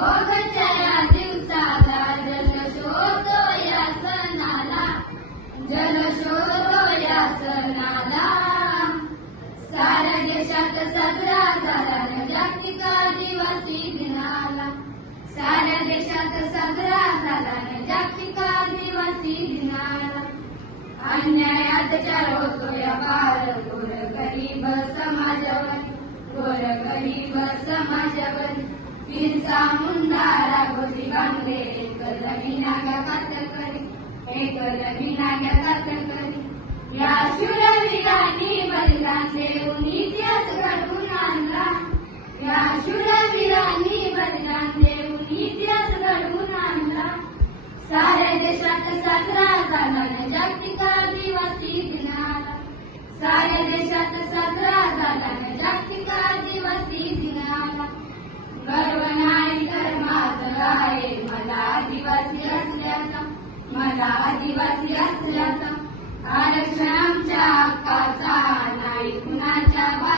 ओघच्या दिवसाला जलशोधो या सणाला जलशोधो या सणाला साऱ्या देशात साजरा झाला जागतिक आदिवासी दिनाला. साऱ्या देशात साजरा झाला जागतिक आदिवासी दिनाला. अन्याय अत्याचार होतो या बार गोर गरीब समाजावर गोर गरीब समाजावर. बिरसा मुंडा राघोजी एकल विनाग्या कातल करी एकल विनाग्या कातल करी या शूरवीरांनी बलिदान देऊन इतिहास घडवून आणला. या शूरवीरांनी बलिदान देऊन इतिहास घडवून आणला. साऱ्या देशात साजरा झाला जागतिक आदिवासी दिनाला साऱ्या देशात साजरा मला आदिवासी असल्याचा